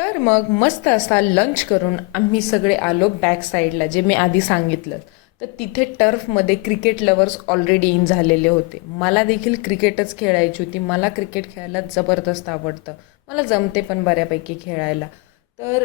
तर मग मस्त असा लंच करून आम्ही सगळे आलो बॅक साईडला, जे मी आधी सांगितलं. तर तिथे टर्फमध्ये क्रिकेट लवर्स ऑलरेडी इन झालेले होते. मला देखील क्रिकेटच खेळायची होती. मला क्रिकेट खेळायला जबरदस्त आवडतं. मला जमते पण बऱ्यापैकी खेळायला. तर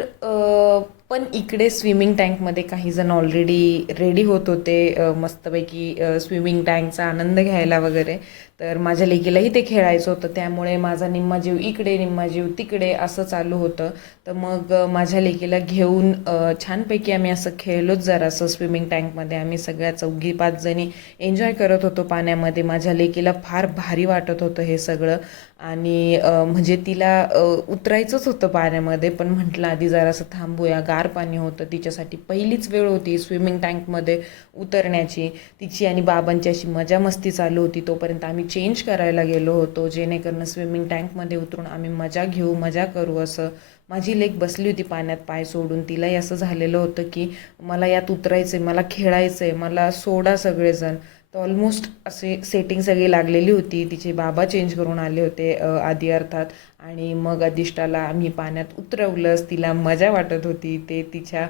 पण इकडे स्विमिंग टँकमध्ये काही जण ऑलरेडी रेडी होत होते, मस्तपैकी स्विमिंग टँकचा आनंद घ्यायला वगैरे. तर माझ्या लेकीलाही ते खेळायचं होतं, त्यामुळे माझा निम्मा जीव इकडे निम्मा जीव तिकडे असं चालू होतं. तर मग माझ्या लेकीला घेऊन छानपैकी आम्ही असं खेळलोच जरासं स्विमिंग टँकमध्ये. आम्ही सगळ्या 4-5 जणी एन्जॉय करत होतो पाण्यामध्ये. माझ्या लेकीला फार भारी वाटत होतं हे सगळं. आणि म्हणजे तिला उतरायचंच होतं पाण्यामध्ये, पण म्हटलं आधी जरासं थांबूया. गार पाणी होतं, तिच्यासाठी पहिलीच वेळ होती स्विमिंग टँकमध्ये उतरण्याची. तिची आणि बाबांची अशी मजा मस्ती चालू होती. तोपर्यंत आम्ही चेंज करायला गेलो होतो, जेणेकरून स्विमिंग टँकमध्ये उतरून आम्ही मजा घेऊ, मजा करू असं. माझी लेक बसली होती पाण्यात पाय सोडून. तिलाही असं झालेलं होतं की मला यात उतरायचं आहे, मला खेळायचं आहे, मला सोडा सगळेजण. तर ऑलमोस्ट असे सेटिंग सगळी लागलेली होती. तिचे बाबा चेंज करून आले होते आधी अर्थात. आणि मग अधिष्ठाला आम्ही पाण्यात उतरवलंच. तिला मजा वाटत होती. ते तिच्या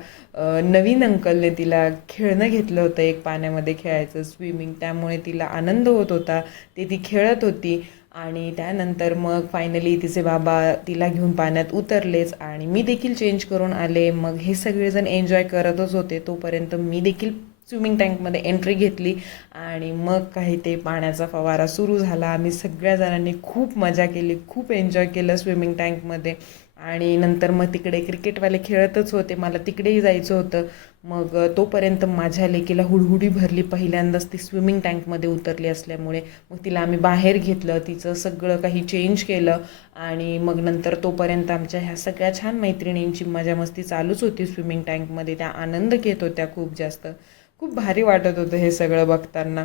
नवीन अंकलने तिला खेळणं घेतलं होतं एक पाण्यामध्ये खेळायचं स्विमिंग, त्यामुळे तिला आनंद होत होता. ते ती खेळत होती. आणि त्यानंतर मग फायनली तिचे बाबा तिला घेऊन पाण्यात उतरलेच आणि मी देखील चेंज करून आले. मग हे सगळेजण एन्जॉय करतच होते, तोपर्यंत मी देखील स्विमिंग टँकमध्ये एंट्री घेतली. आणि मग काही ते पाण्याचा फवारा सुरू झाला. आम्ही सगळ्या जणांनी खूप मजा केली, खूप एन्जॉय केलं स्विमिंग टँकमध्ये. आणि नंतर मग तिकडे क्रिकेटवाले खेळतच होते, मला तिकडेही जायचं होतं. मग तोपर्यंत माझ्या लेकीला हुडहुडी भरली, पहिल्यांदाच ती स्विमिंग टँकमध्ये उतरली असल्यामुळे. मग तिला आम्ही बाहेर घेतलं, तिचं सगळं काही चेंज केलं. आणि मग नंतर तोपर्यंत आमच्या ह्या सगळ्या छान मैत्रिणींची मजा मस्ती चालूच होती स्विमिंग टँकमध्ये. त्या आनंद घेत होत्या खूप जास्त. खूप भारी वाटत होतं हे सगळं बघताना.